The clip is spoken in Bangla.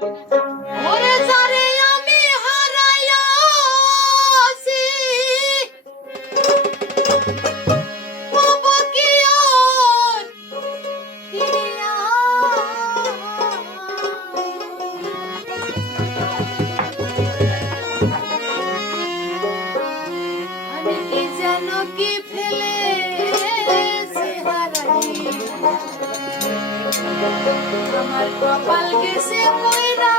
Oh, আমার কপাল গেছে কইরা